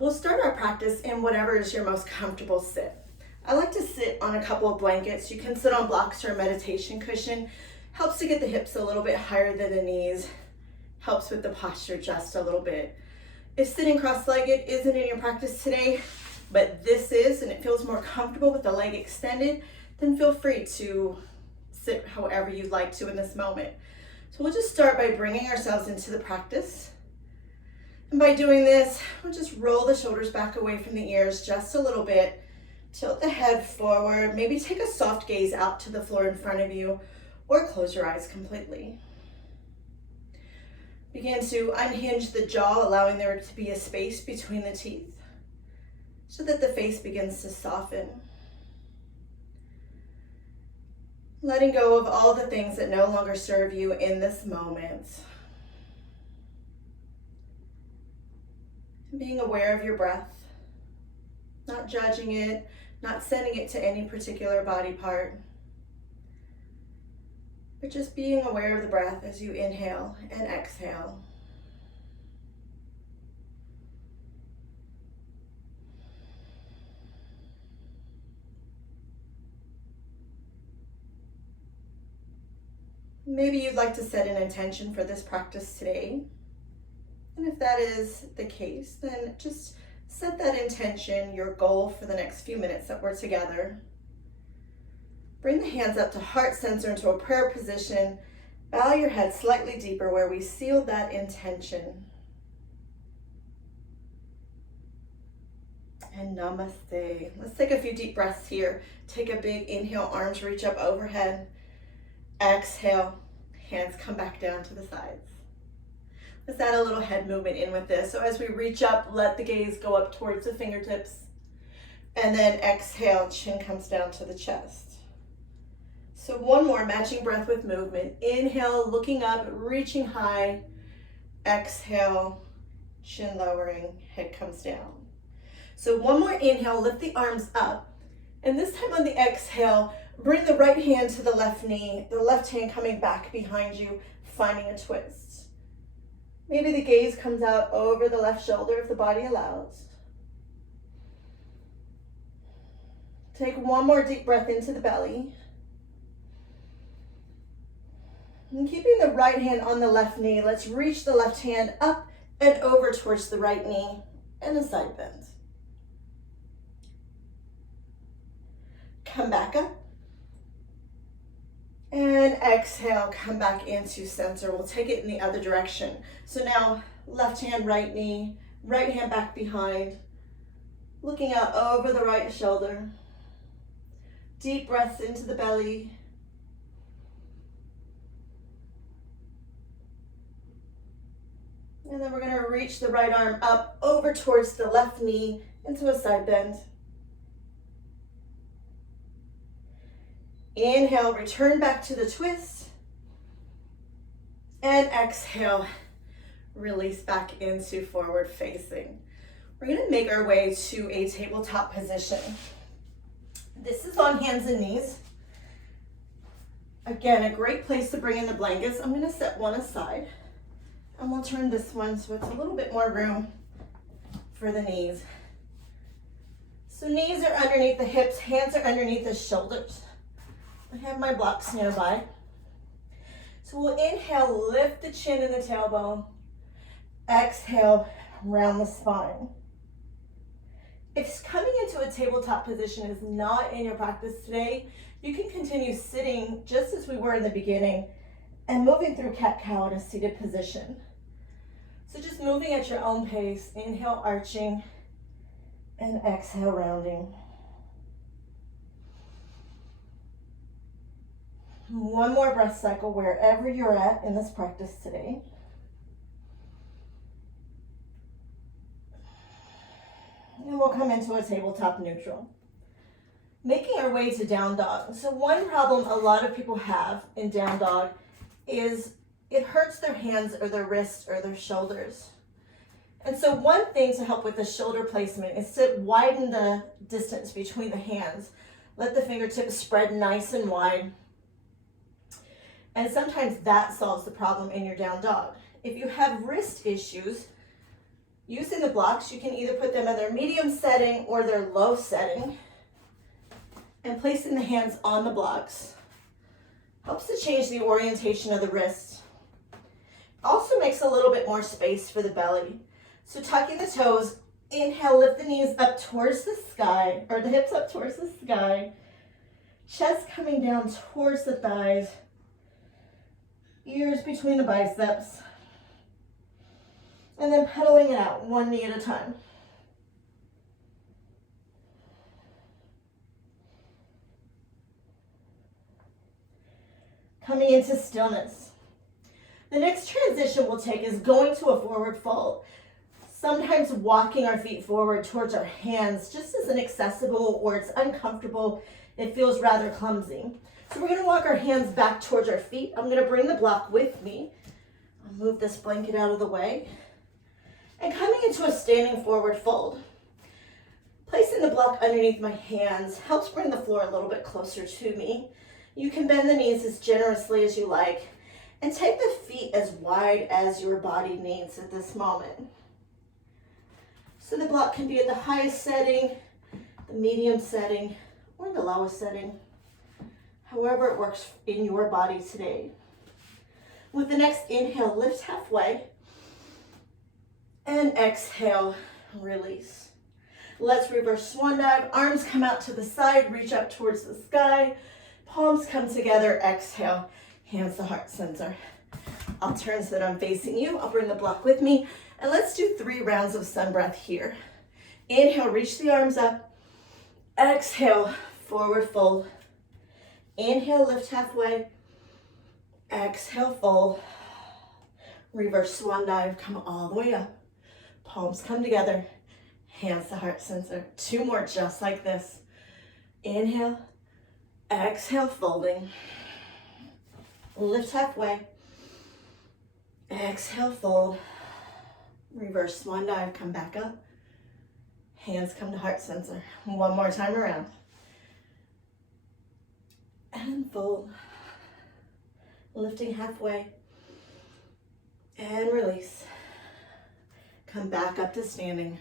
We'll start our practice in whatever is your most comfortable sit. I like to sit on a couple of blankets. You can sit on blocks or a meditation cushion. Helps to get the hips a little bit higher than the knees. Helps with the posture just a little bit. If sitting cross-legged isn't in your practice today, but this is, and it feels more comfortable with the leg extended, then feel free to sit however you'd like to in this moment. So we'll just start by bringing ourselves into the practice. And by doing this, we'll just roll the shoulders back away from the ears just a little bit. Tilt the head forward. Maybe take a soft gaze out to the floor in front of you, or close your eyes completely. Begin to unhinge the jaw, allowing there to be a space between the teeth so that the face begins to soften. Letting go of all the things that no longer serve you in this moment. Being aware of your breath, not judging it, not sending it to any particular body part, but just being aware of the breath as you inhale and exhale. Maybe you'd like to set an intention for this practice today. And if that is the case, then just set that intention, your goal for the next few minutes that we're together. Bring the hands up to heart center into a prayer position. Bow your head slightly deeper where we seal that intention. And namaste. Let's take a few deep breaths here. Take a big inhale, arms reach up overhead. Exhale, hands come back down to the sides. Let's add a little head movement in with this. So as we reach up, let the gaze go up towards the fingertips. And then exhale, chin comes down to the chest. So one more, matching breath with movement. Inhale, looking up, reaching high. Exhale, chin lowering, head comes down. So one more inhale, lift the arms up. And this time on the exhale, bring the right hand to the left knee, the left hand coming back behind you, finding a twist. Maybe the gaze comes out over the left shoulder if the body allows. Take one more deep breath into the belly. And keeping the right hand on the left knee, let's reach the left hand up and over towards the right knee and a side bend. Come back up. And exhale, come back into center. We'll take it in the other direction. So now, left hand, right knee, right hand back behind, looking out over the right shoulder. Deep breaths into the belly. And then we're gonna reach the right arm up over towards the left knee into a side bend. Inhale, return back to the twist. And exhale, release back into forward facing. We're gonna make our way to a tabletop position. This is on hands and knees. Again, a great place to bring in the blankets. I'm gonna set one aside and we'll turn this one so it's a little bit more room for the knees. So knees are underneath the hips, hands are underneath the shoulders. I have my blocks nearby. So we'll inhale, lift the chin and the tailbone. Exhale, round the spine. If coming into a tabletop position is not in your practice today, you can continue sitting just as we were in the beginning and moving through cat-cow in a seated position. So just moving at your own pace, inhale, arching, and exhale, rounding. One more breath cycle wherever you're at in this practice today. And we'll come into a tabletop neutral. Making our way to down dog. So one problem a lot of people have in down dog is it hurts their hands or their wrists or their shoulders. And so one thing to help with the shoulder placement is to widen the distance between the hands. Let the fingertips spread nice and wide. And sometimes that solves the problem in your down dog. If you have wrist issues, Using the blocks, you can either put them in their medium setting or their low setting. And placing the hands on the blocks helps to change the orientation of the wrist. Also makes a little bit more space for the belly. So tucking the toes, inhale, lift the knees up towards the sky, or the hips up towards the sky. Chest coming down towards the thighs. Ears between the biceps. And then pedaling it out, one knee at a time. Coming into stillness. The next transition we'll take is going to a forward fold. Sometimes walking our feet forward towards our hands just isn't accessible, or it's uncomfortable. It feels rather clumsy. So we're going to walk our hands back towards our feet. I'm going to bring the block with me. I'll move this blanket out of the way. And coming into a standing forward fold. Placing the block underneath my hands helps bring the floor a little bit closer to me. You can bend the knees as generously as you like and take the feet as wide as your body needs at this moment. So the block can be at the highest setting, the medium setting, or the lowest setting, however it works in your body today. With the next inhale, lift halfway, and exhale, release. Let's reverse swan dive. Arms come out to the side, reach up towards the sky. Palms come together, exhale, hands to heart center. I'll turn so that I'm facing you. I'll bring the block with me. And let's do 3 rounds of sun breath here. Inhale, reach the arms up. Exhale, forward fold. Inhale, lift halfway. Exhale, fold. Reverse swan dive, come all the way up. Palms come together, hands to heart center. 2 more just like this. Inhale, exhale, folding. Lift halfway. Exhale, fold. Reverse swan dive, come back up. Hands come to heart center. 1 more time around. And fold. Lifting halfway. And release. Come back up to standing.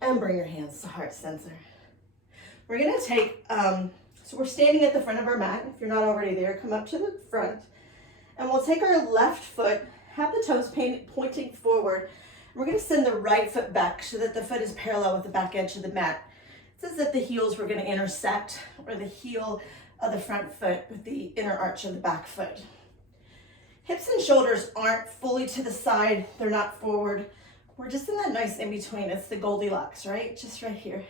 And bring your hands to heart center. We're going to take, so we're standing at the front of our mat. If you're not already there, come up to the front. And we'll take our left foot, have the toes pointing forward. We're going to send the right foot back so that the foot is parallel with the back edge of the mat. It's as if the heels were going to intersect, or the heel of the front foot with the inner arch of the back foot. Hips and shoulders aren't fully to the side. They're not forward. We're just in that nice in-between. It's the Goldilocks, right? Just right here.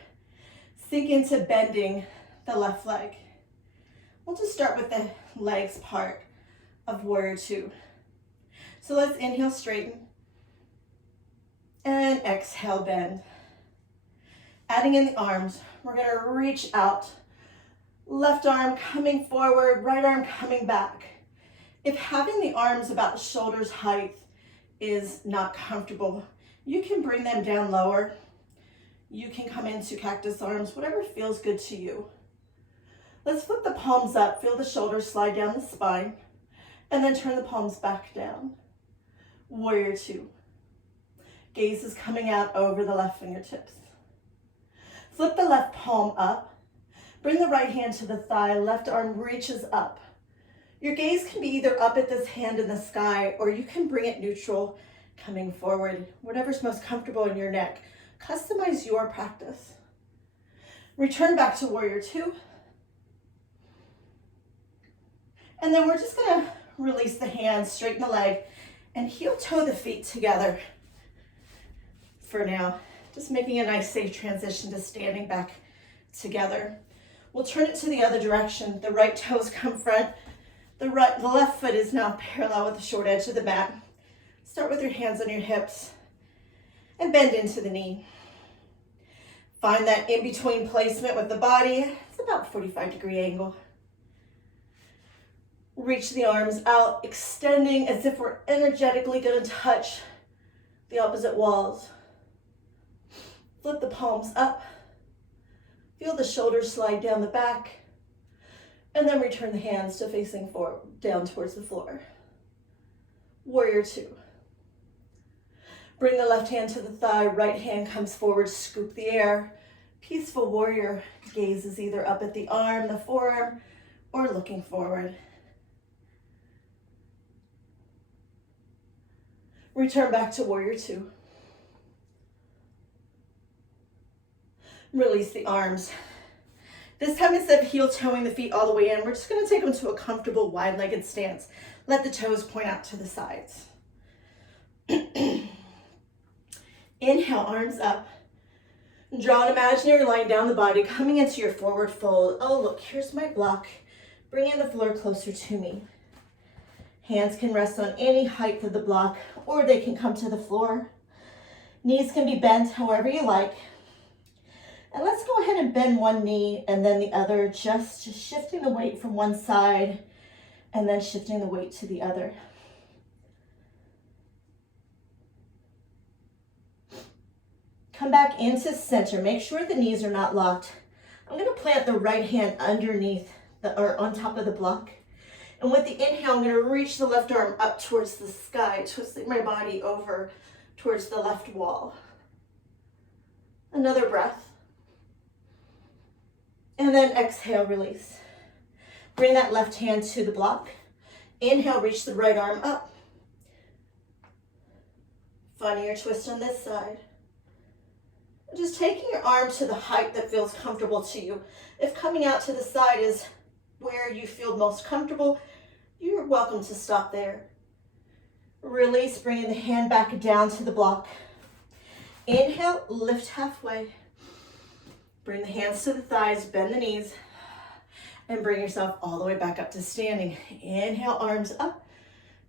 Sink into bending the left leg. We'll just start with the legs part of warrior 2. So let's inhale, straighten. And exhale, bend. Adding in the arms, we're going to reach out. Left arm coming forward, right arm coming back. If having the arms about the shoulders height is not comfortable, you can bring them down lower. You can come into cactus arms, whatever feels good to you. Let's flip the palms up, feel the shoulders slide down the spine, and then turn the palms back down. Warrior 2. Gaze is coming out over the left fingertips. Flip the left palm up. Bring the right hand to the thigh, left arm reaches up. Your gaze can be either up at this hand in the sky, or you can bring it neutral, coming forward, whatever's most comfortable in your neck. Customize your practice. Return back to warrior 2. And then we're just gonna release the hands, straighten the leg, and heel toe the feet together for now. Just making a nice safe transition to standing back together. We'll turn it to the other direction. The right toes come front. The left foot is now parallel with the short edge of the mat. Start with your hands on your hips and bend into the knee. Find that in-between placement with the body. It's about 45-degree angle. Reach the arms out, extending as if we're energetically going to touch the opposite walls. Flip the palms up. Feel the shoulders slide down the back. And then return the hands to facing forward, down towards the floor. Warrior 2. Bring the left hand to the thigh, right hand comes forward, scoop the air. Peaceful warrior, gaze is either up at the arm, the forearm, or looking forward. Return back to warrior two. Release the arms. This time, instead of heel toeing the feet all the way in, we're just going to take them to a comfortable wide-legged stance. Let the toes point out to the sides. Inhale, arms up. Draw an imaginary line down the body, coming into your forward fold. Oh, look, here's my block. Bringing the floor closer to me. Hands can rest on any height of the block, or they can come to the floor. Knees can be bent however you like. And let's go ahead and bend one knee and then the other, just shifting the weight from one side and then shifting the weight to the other. Come back into center. Make sure the knees are not locked. I'm going to plant the right hand underneath or on top of the block. And with the inhale, I'm going to reach the left arm up towards the sky, twisting my body over towards the left wall. Another breath. And then exhale, release. Bring that left hand to the block. Inhale, reach the right arm up. Funnier twist on this side. Just taking your arm to the height that feels comfortable to you. If coming out to the side is where you feel most comfortable, you're welcome to stop there. Release, bringing the hand back down to the block. Inhale, lift halfway. Bring the hands to the thighs, bend the knees, and bring yourself all the way back up to standing. Inhale, arms up.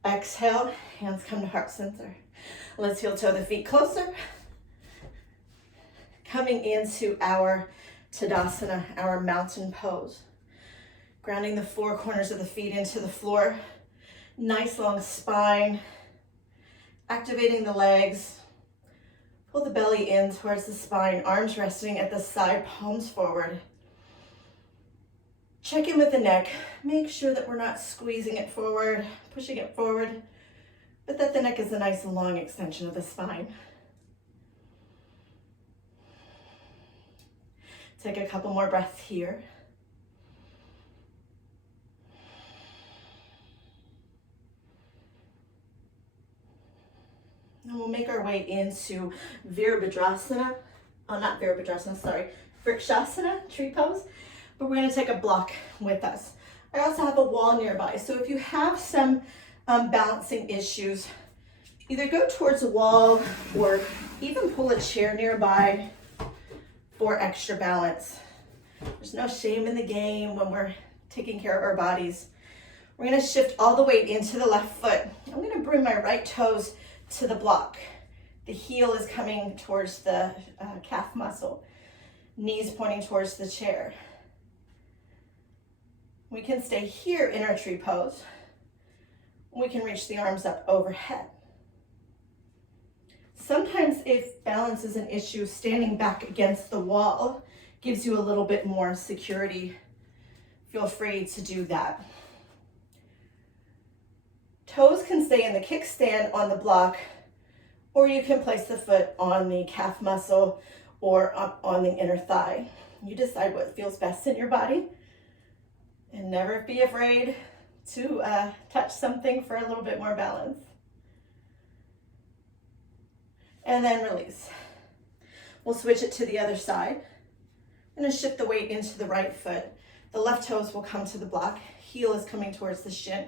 Exhale, hands come to heart center. Let's heel toe the feet closer. Coming into our Tadasana, our mountain pose. Grounding the four corners of the feet into the floor. Nice long spine. Activating the legs. Pull the belly in towards the spine, arms resting at the side, palms forward. Check in with the neck. Make sure that we're not squeezing it forward, pushing it forward, but that the neck is a nice long extension of the spine. Take a couple more breaths here. And we'll make our way into Virabhadrasana. Oh, not Virabhadrasana, sorry. Vrikshasana, tree pose. But we're going to take a block with us. I also have a wall nearby. So if you have some balancing issues, either go towards a wall or even pull a chair nearby for extra balance. There's no shame in the game when we're taking care of our bodies. We're going to shift all the weight into the left foot. I'm going to bring my right toes to the block. The heel is coming towards the calf muscle. Knees pointing towards the chair. We can stay here in our tree pose. We can reach the arms up overhead. Sometimes if balance is an issue, standing back against the wall gives you a little bit more security. Feel free to do that. Toes can stay in the kickstand on the block, or you can place the foot on the calf muscle or up on the inner thigh. You decide what feels best in your body, and never be afraid to touch something for a little bit more balance. And then release. We'll switch it to the other side. I'm going to shift the weight into the right foot. The left toes will come to the block. Heel is coming towards the shin.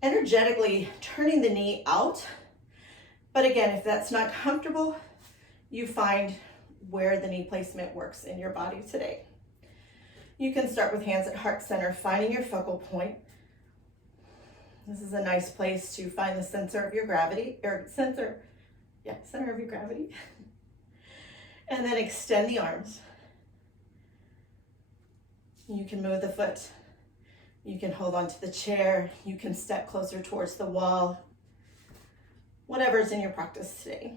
Energetically turning the knee out. But again, if that's not comfortable, you find where the knee placement works in your body today. You can start with hands at heart center, finding your focal point. This is a nice place to find the center of your gravity, or center of your gravity. And then extend the arms. You can move the foot. You can hold onto the chair. You can step closer towards the wall. Whatever's in your practice today.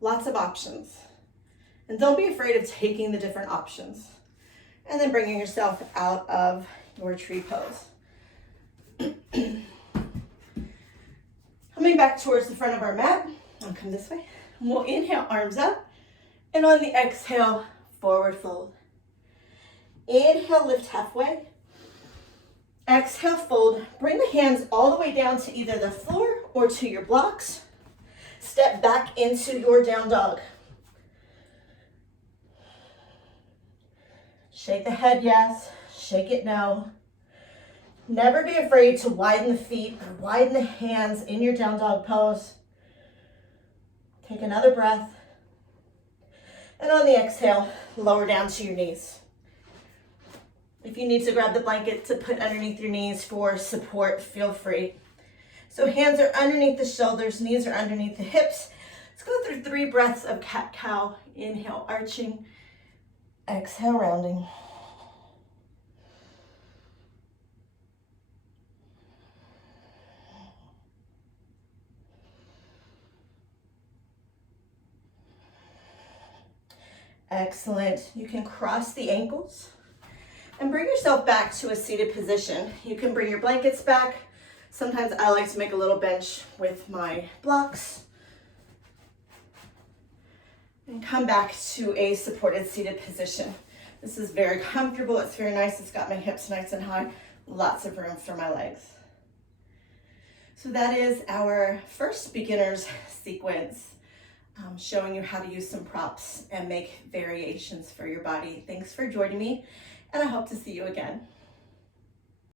Lots of options. And don't be afraid of taking the different options. And then bringing yourself out of your tree pose. Coming back towards the front of our mat. I'll come this way. We'll inhale, arms up. And on the exhale, forward fold. Inhale, lift halfway. Exhale, fold. Bring the hands all the way down to either the floor or to your blocks. Step back into your down dog. Shake the head, yes. Shake it, no. Never be afraid to widen the feet or widen the hands in your down dog pose. Take another breath. And on the exhale, lower down to your knees. If you need to grab the blanket to put underneath your knees for support, feel free. So hands are underneath the shoulders, knees are underneath the hips. Let's go through 3 breaths of cat-cow. Inhale, arching. Exhale, rounding. Excellent. You can cross the ankles and bring yourself back to a seated position. You can bring your blankets back. Sometimes I like to make a little bench with my blocks and come back to a supported seated position. This is very comfortable. It's very nice. It's got my hips nice and high. Lots of room for my legs. So that is our first beginner's sequence. Showing you how to use some props and make variations for your body. Thanks for joining me, and I hope to see you again.